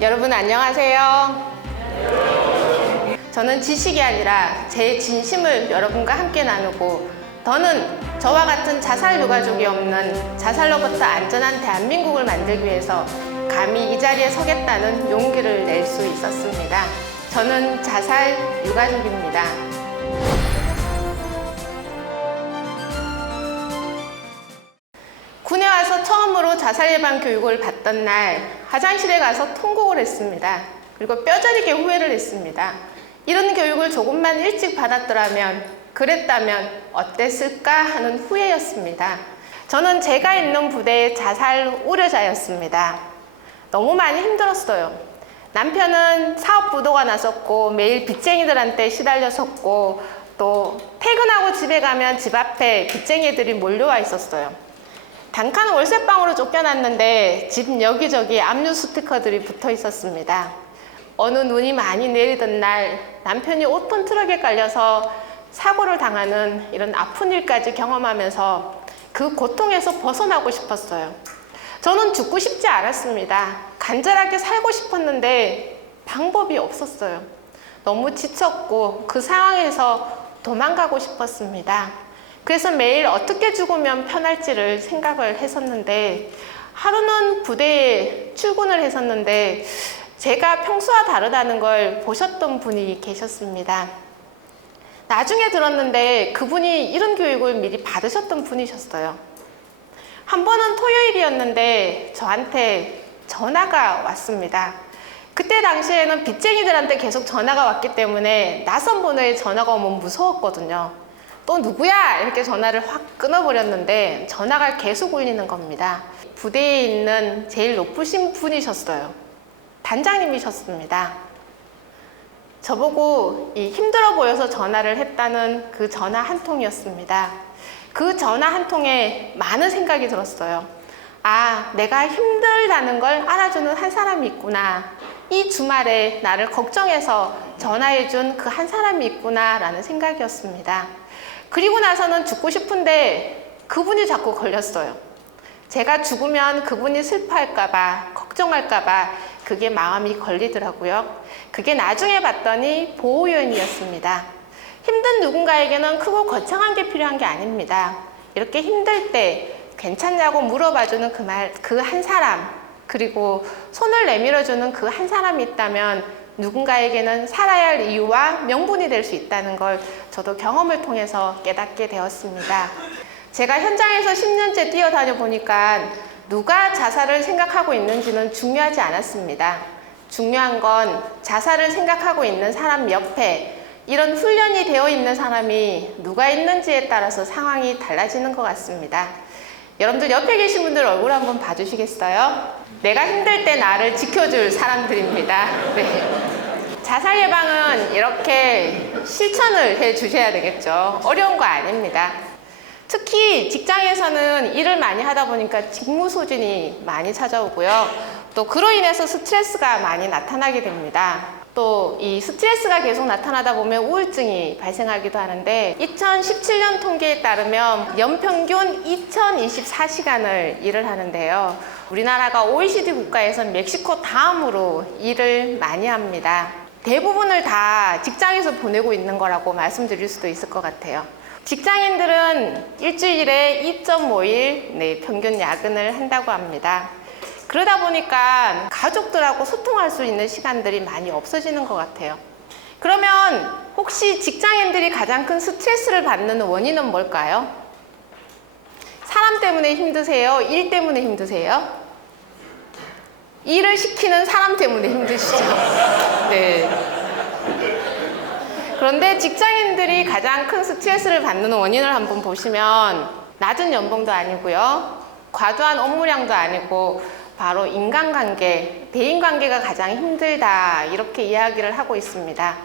여러분 안녕하세요. 저는 지식이 아니라 제 진심을 여러분과 함께 나누고 더는 저와 같은 자살 유가족이 없는 자살로부터 안전한 대한민국을 만들기 위해서 감히 이 자리에 서겠다는 용기를 낼 수 있었습니다. 저는 자살 유가족입니다. 군에 와서 처음으로 자살 예방 교육을 받던 날 화장실에 가서 통곡을 했습니다. 그리고 뼈저리게 후회를 했습니다. 이런 교육을 조금만 일찍 받았더라면, 그랬다면 어땠을까 하는 후회였습니다. 저는 제가 있는 부대의 자살 우려자였습니다. 너무 많이 힘들었어요. 남편은 사업부도가 났었고 매일 빚쟁이들한테 시달려 섰고 또 퇴근하고 집에 가면 집 앞에 빚쟁이들이 몰려와 있었어요. 단칸 월세방으로 쫓겨났는데 집 여기저기 압류 스티커들이 붙어 있었습니다. 어느 눈이 많이 내리던 날 남편이 5톤 트럭에 깔려서 사고를 당하는 이런 아픈 일까지 경험하면서 그 고통에서 벗어나고 싶었어요. 저는 죽고 싶지 않았습니다. 간절하게 살고 싶었는데 방법이 없었어요. 너무 지쳤고 그 상황에서 도망가고 싶었습니다. 그래서 매일 어떻게 죽으면 편할지를 생각을 했었는데 하루는 부대에 출근을 했었는데 제가 평소와 다르다는 걸 보셨던 분이 계셨습니다. 나중에 들었는데 그분이 이런 교육을 미리 받으셨던 분이셨어요. 한 번은 토요일이었는데 저한테 전화가 왔습니다. 그때 당시에는 빚쟁이들한테 계속 전화가 왔기 때문에 낯선 번호에 전화가 오면 무서웠거든요. 또 누구야? 이렇게 전화를 확 끊어버렸는데 전화가 계속 울리는 겁니다. 부대에 있는 제일 높으신 분이셨어요. 단장님이셨습니다. 저보고 힘들어 보여서 전화를 했다는 그 전화 한 통이었습니다. 그 전화 한 통에 많은 생각이 들었어요. 아, 내가 힘들다는 걸 알아주는 한 사람이 있구나. 이 주말에 나를 걱정해서 전화해준 그 한 사람이 있구나 라는 생각이었습니다. 그리고 나서는 죽고 싶은데 그분이 자꾸 걸렸어요. 제가 죽으면 그분이 슬퍼할까봐, 걱정할까봐 그게 마음이 걸리더라고요. 그게 나중에 봤더니 보호요원이었습니다. 힘든 누군가에게는 크고 거창한 게 필요한 게 아닙니다. 이렇게 힘들 때 괜찮냐고 물어봐주는 그 한 사람, 그리고 손을 내밀어주는 그 한 사람이 있다면 누군가에게는 살아야 할 이유와 명분이 될 수 있다는 걸 저도 경험을 통해서 깨닫게 되었습니다. 제가 현장에서 10년째 뛰어다녀 보니까 누가 자살을 생각하고 있는지는 중요하지 않았습니다. 중요한 건 자살을 생각하고 있는 사람 옆에 이런 훈련이 되어 있는 사람이 누가 있는지에 따라서 상황이 달라지는 것 같습니다. 여러분들 옆에 계신 분들 얼굴 한번 봐주시겠어요? 내가 힘들 때 나를 지켜줄 사람들입니다. 네. 자살 예방은 이렇게 실천을 해 주셔야 되겠죠. 어려운 거 아닙니다. 특히 직장에서는 일을 많이 하다 보니까 직무 소진이 많이 찾아오고요. 또 그로 인해서 스트레스가 많이 나타나게 됩니다. 또 이 스트레스가 계속 나타나다 보면 우울증이 발생하기도 하는데 2017년 통계에 따르면 연평균 2024시간을 일을 하는데요. 우리나라가 OECD 국가에서 멕시코 다음으로 일을 많이 합니다. 대부분을 다 직장에서 보내고 있는 거라고 말씀드릴 수도 있을 것 같아요. 직장인들은 일주일에 2.5일 평균 야근을 한다고 합니다. 그러다 보니까 가족들하고 소통할 수 있는 시간들이 많이 없어지는 것 같아요. 그러면 혹시 직장인들이 가장 큰 스트레스를 받는 원인은 뭘까요? 사람 때문에 힘드세요? 일 때문에 힘드세요? 일을 시키는 사람 때문에 힘드시죠? 네. 그런데 직장인들이 가장 큰 스트레스를 받는 원인을 한번 보시면 낮은 연봉도 아니고요. 과도한 업무량도 아니고 바로 인간관계, 대인관계가 가장 힘들다 이렇게 이야기를 하고 있습니다.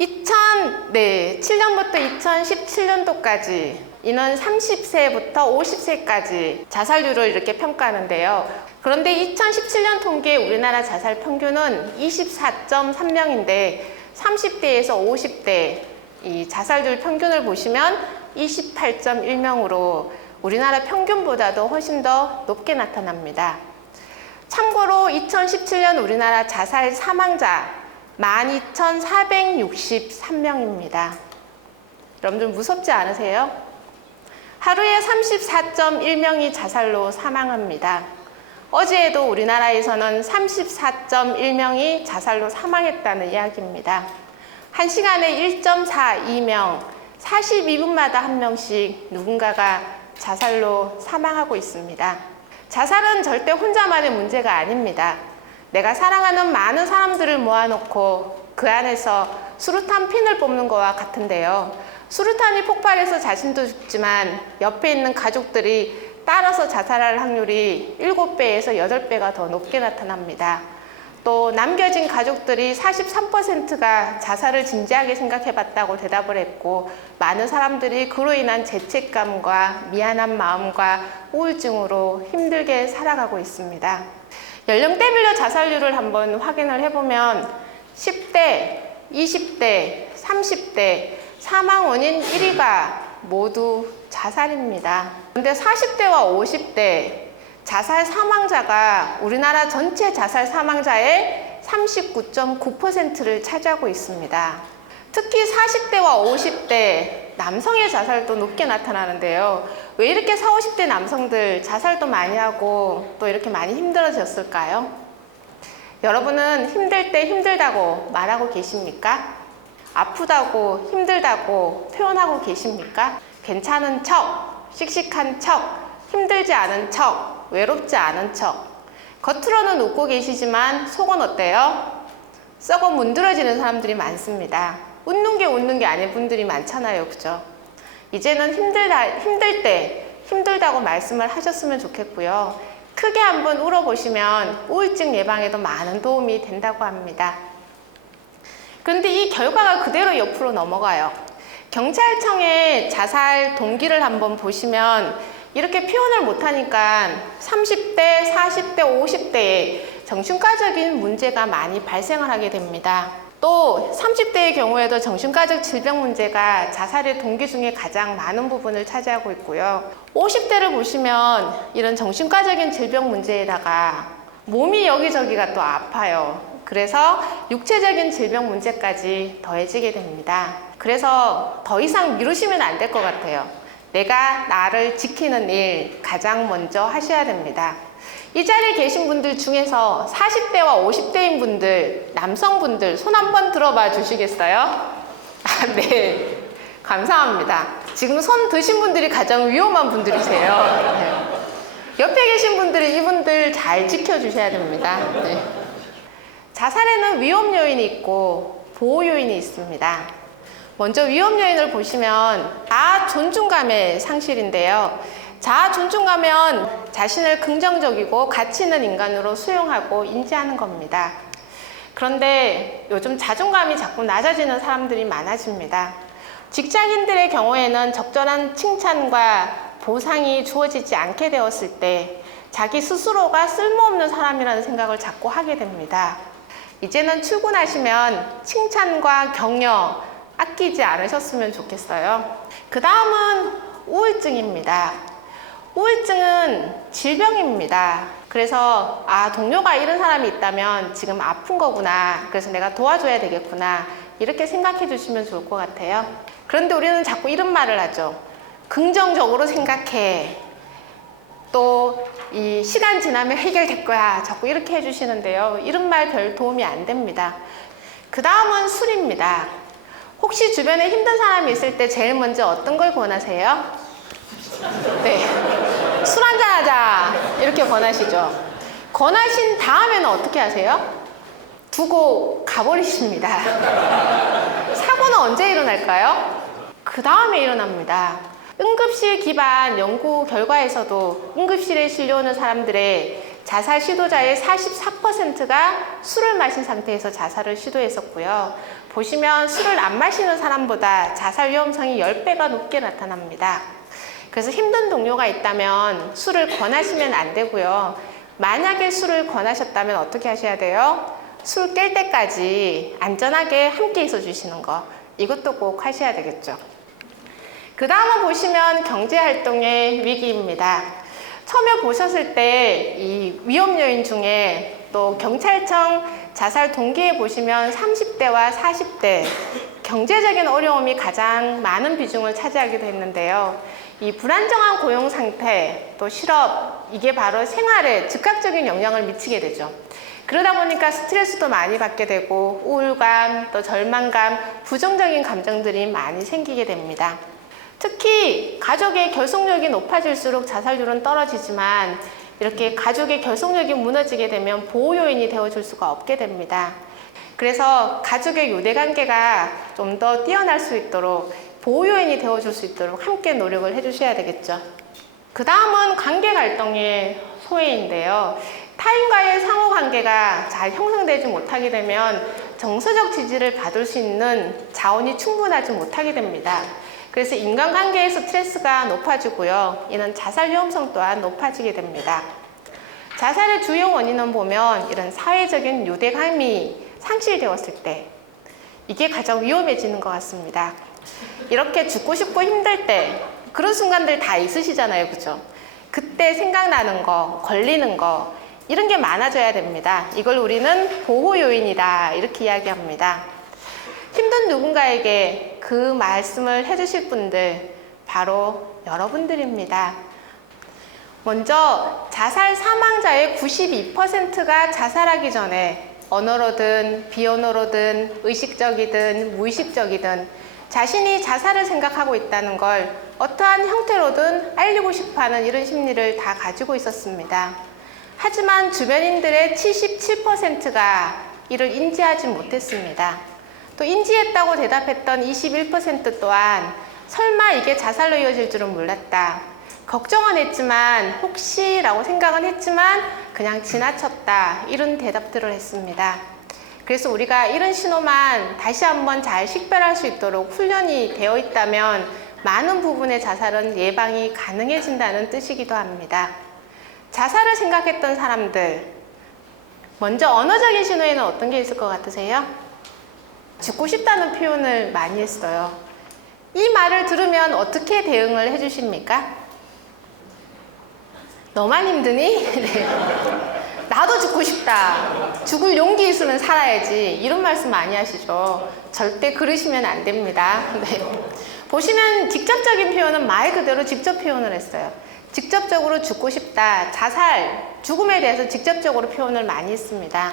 2007년부터 2017년도까지 인원 30세부터 50세까지 자살률을 이렇게 평가하는데요. 그런데 2017년 통계 우리나라 자살 평균은 24.3명인데 30대에서 50대 이 자살률 평균을 보시면 28.1명으로 우리나라 평균보다도 훨씬 더 높게 나타납니다. 참고로 2017년 우리나라 자살 사망자 12,463명입니다. 여러분들 무섭지 않으세요? 하루에 34.1명이 자살로 사망합니다. 어제에도 우리나라에서는 34.1명이 자살로 사망했다는 이야기입니다. 1시간에 1.42명, 42분마다 한 명씩 누군가가 자살로 사망하고 있습니다. 자살은 절대 혼자만의 문제가 아닙니다. 내가 사랑하는 많은 사람들을 모아놓고 그 안에서 수류탄 핀을 뽑는 것과 같은데요. 수류탄이 폭발해서 자신도 죽지만 옆에 있는 가족들이 따라서 자살할 확률이 7배에서 8배가 더 높게 나타납니다. 또 남겨진 가족들이 43%가 자살을 진지하게 생각해봤다고 대답을 했고, 많은 사람들이 그로 인한 죄책감과 미안한 마음과 우울증으로 힘들게 살아가고 있습니다. 연령대별로 자살률을 한번 확인을 해보면 10대, 20대, 30대 사망 원인 1위가 모두 자살입니다. 그런데 40대와 50대 자살 사망자가 우리나라 전체 자살 사망자의 39.9%를 차지하고 있습니다. 특히 40대와 50대 남성의 자살도 높게 나타나는데요. 왜 이렇게 40, 50대 남성들 자살도 많이 하고 또 이렇게 많이 힘들어졌을까요? 여러분은 힘들 때 힘들다고 말하고 계십니까? 아프다고 힘들다고 표현하고 계십니까? 괜찮은 척, 씩씩한 척, 힘들지 않은 척, 외롭지 않은 척. 겉으로는 웃고 계시지만 속은 어때요? 썩어 문드러지는 사람들이 많습니다. 웃는 게 아닌 분들이 많잖아요. 그죠? 이제는 힘들 때 힘들다고 말씀을 하셨으면 좋겠고요. 크게 한번 울어보시면 우울증 예방에도 많은 도움이 된다고 합니다. 그런데 이 결과가 그대로 옆으로 넘어가요. 경찰청의 자살 동기를 한번 보시면 이렇게 표현을 못하니까 30대, 40대, 50대에 정신과적인 문제가 많이 발생을 하게 됩니다. 또 30대의 경우에도 정신과적 질병 문제가 자살의 동기 중에 가장 많은 부분을 차지하고 있고요. 50대를 보시면 이런 정신과적인 질병 문제에다가 몸이 여기저기가 또 아파요. 그래서 육체적인 질병 문제까지 더해지게 됩니다. 그래서 더 이상 미루시면 안 될 것 같아요. 내가 나를 지키는 일 가장 먼저 하셔야 됩니다. 이 자리에 계신 분들 중에서 40대와 50대인 분들, 남성분들 손 한번 들어봐 주시겠어요? 네, 감사합니다. 지금 손 드신 분들이 가장 위험한 분들이세요. 네. 옆에 계신 분들은 이분들 잘 지켜주셔야 됩니다. 네. 자살에는 위험 요인이 있고 보호 요인이 있습니다. 먼저 위험 요인을 보시면 자아 존중감의 상실인데요. 자아 존중감은 자신을 긍정적이고 가치 있는 인간으로 수용하고 인지하는 겁니다. 그런데 요즘 자존감이 자꾸 낮아지는 사람들이 많아집니다. 직장인들의 경우에는 적절한 칭찬과 보상이 주어지지 않게 되었을 때 자기 스스로가 쓸모없는 사람이라는 생각을 자꾸 하게 됩니다. 이제는 출근하시면 칭찬과 격려 아끼지 않으셨으면 좋겠어요. 그 다음은 우울증입니다. 우울증은 질병입니다. 그래서 동료가 이런 사람이 있다면 지금 아픈 거구나. 그래서 내가 도와줘야 되겠구나. 이렇게 생각해 주시면 좋을 것 같아요. 그런데 우리는 자꾸 이런 말을 하죠. 긍정적으로 생각해. 또 이 시간 지나면 해결될 거야. 자꾸 이렇게 해주시는데요. 이런 말 별 도움이 안 됩니다. 그 다음은 술입니다. 혹시 주변에 힘든 사람이 있을 때 제일 먼저 어떤 걸 권하세요? 네, 술 한잔 하자 이렇게 권하시죠. 권하신 다음에는 어떻게 하세요? 두고 가버리십니다. 사고는 언제 일어날까요? 그 다음에 일어납니다. 응급실 기반 연구 결과에서도 응급실에 실려오는 사람들의 자살 시도자의 44%가 술을 마신 상태에서 자살을 시도했었고요. 보시면 술을 안 마시는 사람보다 자살 위험성이 10배가 높게 나타납니다. 그래서 힘든 동료가 있다면 술을 권하시면 안 되고요. 만약에 술을 권하셨다면 어떻게 하셔야 돼요? 술 깰 때까지 안전하게 함께 있어 주시는 거, 이것도 꼭 하셔야 되겠죠. 그 다음은 보시면 경제활동의 위기입니다. 처음에 보셨을 때 이 위험 요인 중에 또 경찰청 자살 동기에 보시면 30대와 40대 경제적인 어려움이 가장 많은 비중을 차지하기도 했는데요. 이 불안정한 고용 상태, 또 실업, 이게 바로 생활에 즉각적인 영향을 미치게 되죠. 그러다 보니까 스트레스도 많이 받게 되고 우울감, 또 절망감, 부정적인 감정들이 많이 생기게 됩니다. 특히 가족의 결속력이 높아질수록 자살률은 떨어지지만 이렇게 가족의 결속력이 무너지게 되면 보호 요인이 되어줄 수가 없게 됩니다. 그래서 가족의 유대관계가 좀 더 뛰어날 수 있도록 보호 요인이 되어줄 수 있도록 함께 노력을 해주셔야 되겠죠. 그 다음은 관계 갈등의 소외인데요. 타인과의 상호관계가 잘 형성되지 못하게 되면 정서적 지지를 받을 수 있는 자원이 충분하지 못하게 됩니다. 그래서 인간관계의 스트레스가 높아지고요. 이는 자살 위험성 또한 높아지게 됩니다. 자살의 주요 원인은 보면 이런 사회적인 유대감이 상실되었을 때 이게 가장 위험해지는 것 같습니다. 이렇게 죽고 싶고 힘들 때 그런 순간들 다 있으시잖아요. 그죠? 그때 생각나는 거, 걸리는 거 이런 게 많아져야 됩니다. 이걸 우리는 보호 요인이다 이렇게 이야기합니다. 힘든 누군가에게 그 말씀을 해주실 분들 바로 여러분들입니다. 먼저 자살 사망자의 92%가 자살하기 전에 언어로든 비언어로든 의식적이든 무의식적이든 자신이 자살을 생각하고 있다는 걸 어떠한 형태로든 알리고 싶어하는 이런 심리를 다 가지고 있었습니다. 하지만 주변인들의 77%가 이를 인지하지 못했습니다. 또 인지했다고 대답했던 21% 또한 설마 이게 자살로 이어질 줄은 몰랐다. 걱정은 했지만 혹시라고 생각은 했지만 그냥 지나쳤다. 이런 대답들을 했습니다. 그래서 우리가 이런 신호만 다시 한번 잘 식별할 수 있도록 훈련이 되어 있다면 많은 부분의 자살은 예방이 가능해진다는 뜻이기도 합니다. 자살을 생각했던 사람들, 먼저 언어적인 신호에는 어떤 게 있을 것 같으세요? 죽고 싶다는 표현을 많이 했어요. 이 말을 들으면 어떻게 대응을 해주십니까? 너만 힘드니? 네. 나도 죽고 싶다. 죽을 용기 있으면 살아야지. 이런 말씀 많이 하시죠. 절대 그러시면 안 됩니다. 네. 보시면 직접적인 표현은 말 그대로 직접 표현을 했어요. 직접적으로 죽고 싶다. 자살, 죽음에 대해서 직접적으로 표현을 많이 했습니다.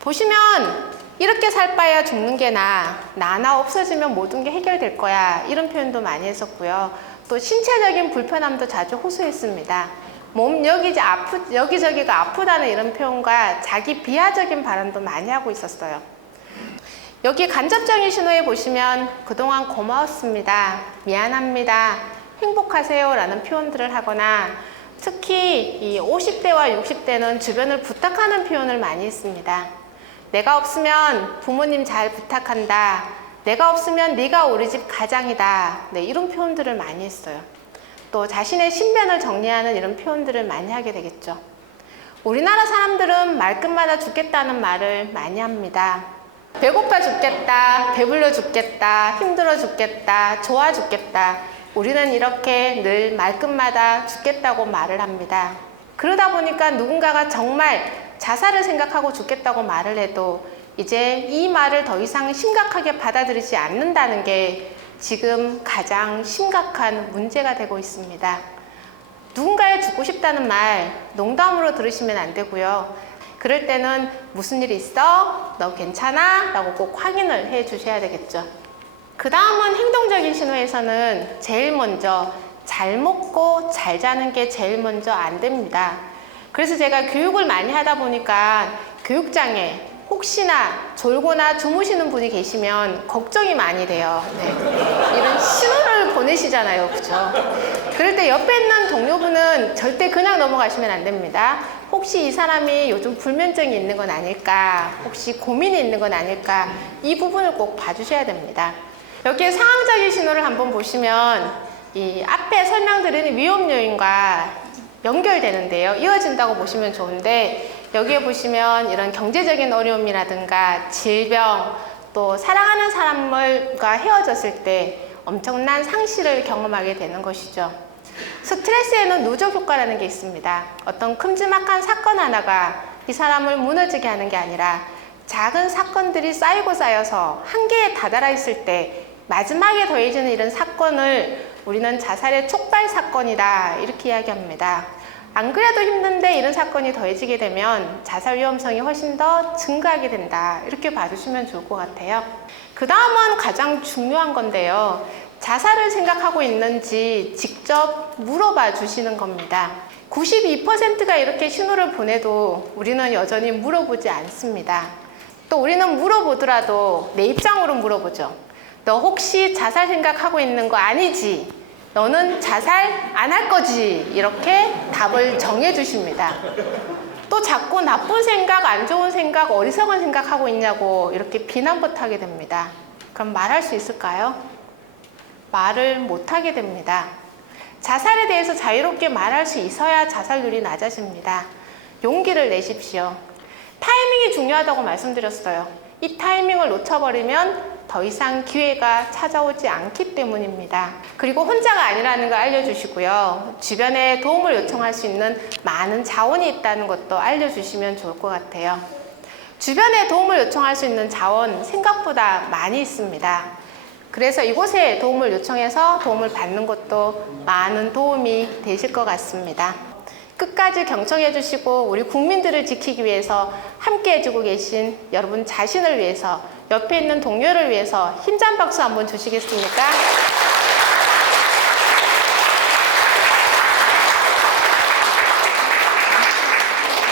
보시면 이렇게 살 바에야 죽는 게 나나 없어지면 모든 게 해결될 거야. 이런 표현도 많이 했었고요. 또 신체적인 불편함도 자주 호소했습니다. 몸 여기저기가 아프다는 이런 표현과 자기 비하적인 발언도 많이 하고 있었어요. 여기 간접적인 신호에 보시면 그동안 고마웠습니다. 미안합니다. 행복하세요 라는 표현들을 하거나 특히 이 50대와 60대는 주변을 부탁하는 표현을 많이 했습니다. 내가 없으면 부모님 잘 부탁한다. 내가 없으면 네가 우리 집 가장이다. 네, 이런 표현들을 많이 했어요. 또 자신의 신변을 정리하는 이런 표현들을 많이 하게 되겠죠. 우리나라 사람들은 말끝마다 죽겠다는 말을 많이 합니다. 배고파 죽겠다, 배불러 죽겠다, 힘들어 죽겠다, 좋아 죽겠다. 우리는 이렇게 늘 말끝마다 죽겠다고 말을 합니다. 그러다 보니까 누군가가 정말 자살을 생각하고 죽겠다고 말을 해도 이제 이 말을 더 이상 심각하게 받아들이지 않는다는 게 지금 가장 심각한 문제가 되고 있습니다. 누군가의 죽고 싶다는 말 농담으로 들으시면 안 되고요. 그럴 때는 무슨 일 있어? 너 괜찮아? 라고 꼭 확인을 해 주셔야 되겠죠. 그 다음은 행동적인 신호에서는 제일 먼저 잘 먹고 잘 자는 게 제일 먼저 안 됩니다. 그래서 제가 교육을 많이 하다 보니까 교육장에 혹시나 졸거나 주무시는 분이 계시면 걱정이 많이 돼요. 네. 이런 신호를 보내시잖아요. 그죠? 그럴 때 옆에 있는 동료분은 절대 그냥 넘어가시면 안 됩니다. 혹시 이 사람이 요즘 불면증이 있는 건 아닐까? 혹시 고민이 있는 건 아닐까? 이 부분을 꼭 봐주셔야 됩니다. 여기에 상황적인 신호를 한번 보시면 이 앞에 설명드리는 위험 요인과 연결되는데요. 이어진다고 보시면 좋은데 여기에 보시면 이런 경제적인 어려움이라든가 질병 또 사랑하는 사람과 헤어졌을 때 엄청난 상실을 경험하게 되는 것이죠. 스트레스에는 누적 효과라는 게 있습니다. 어떤 큼지막한 사건 하나가 이 사람을 무너지게 하는 게 아니라 작은 사건들이 쌓이고 쌓여서 한계에 다다라 있을 때 마지막에 더해지는 이런 사건을 우리는 자살의 촉발 사건이다 이렇게 이야기합니다. 안 그래도 힘든데 이런 사건이 더해지게 되면 자살 위험성이 훨씬 더 증가하게 된다 이렇게 봐주시면 좋을 것 같아요. 그 다음은 가장 중요한 건데요. 자살을 생각하고 있는지 직접 물어봐 주시는 겁니다. 92%가 이렇게 신호를 보내도 우리는 여전히 물어보지 않습니다. 또 우리는 물어보더라도 내 입장으로 물어보죠. 너 혹시 자살 생각하고 있는 거 아니지? 너는 자살 안 할 거지? 이렇게 답을 정해 주십니다. 또 자꾸 나쁜 생각, 안 좋은 생각, 어리석은 생각하고 있냐고 이렇게 비난부터 하게 됩니다. 그럼 말할 수 있을까요? 말을 못하게 됩니다. 자살에 대해서 자유롭게 말할 수 있어야 자살률이 낮아집니다. 용기를 내십시오. 타이밍이 중요하다고 말씀드렸어요. 이 타이밍을 놓쳐버리면 더 이상 기회가 찾아오지 않기 때문입니다. 그리고 혼자가 아니라는 걸 알려주시고요. 주변에 도움을 요청할 수 있는 많은 자원이 있다는 것도 알려주시면 좋을 것 같아요. 주변에 도움을 요청할 수 있는 자원 생각보다 많이 있습니다. 그래서 이곳에 도움을 요청해서 도움을 받는 것도 많은 도움이 되실 것 같습니다. 끝까지 경청해 주시고 우리 국민들을 지키기 위해서 함께 해주고 계신 여러분 자신을 위해서 옆에 있는 동료를 위해서 힘찬 박수 한번 주시겠습니까?